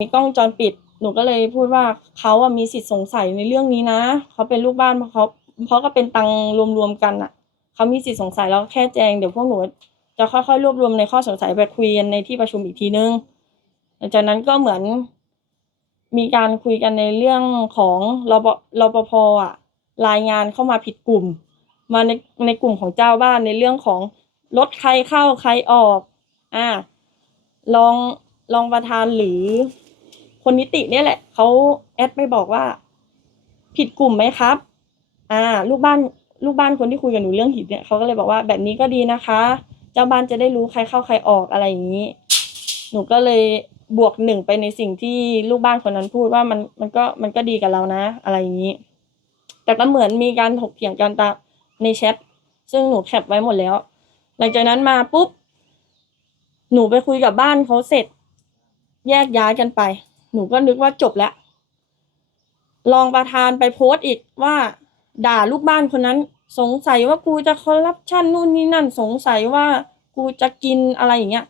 มีกล้องวงจรปิด หนูก็เลยพูดว่าเขาอะมีสิทธิ์สงสัยในเรื่องนี้นะเขาเป็นลูกบ้านเพราะเขาเพราะก็เป็นตังรวมๆกันอะเขามีสิทธิ์สงสัยแล้วแค่แจงเดี๋ยวพวกหนูจะค่อยๆรวบรวมในข้อสงสัยไปคุยกันในที่ประชุมอีกทีนึงหลังจากนั้นก็เหมือน มีการคุยกันในเรื่องของรปรปภอะ รายงานเข้ามาผิดกลุ่ม มาในในกลุ่มของเจ้าบ้านในเรื่องของรถใครเข้าใครออก อ่ารองรองประธานหรือ คนนิติเนี่ยแหละเขาแอดไปบอกว่า ผิดกลุ่มไหมครับ อ่า ลูกบ้านลูกบ้านคนที่คุยกับหนูเรื่องหินเนี่ยเขาก็เลยบอกว่าแบบนี้ก็ดีนะคะ เจ้าบ้านจะได้รู้ใครเข้าใครออกอะไรอย่างนี้ หนูก็เลยบวกหนึ่งไปในสิ่งที่ลูกบ้านคนนั้นพูดว่ามันมันก็มันก็ดีกับเรานะ อะไรอย่างนี้ แต่ก็เหมือนมีการถกเถียงกันตาในแชทซึ่งหนูแคปไว้หมดแล้ว หลังจากนั้นมาปุ๊บ หนูไปคุยกับบ้านเขาเสร็จ แยกย้ายกันไป หนูก็นึกว่าจบแล้วรองประธานไปโพสต์อีกว่า ด่าลูกบ้านคนนั้น สงสัยว่ากูจะคอร์รัปชันนู่นนี่นั่นสงสัยว่ากูจะกินอะไรอย่างเงี้ย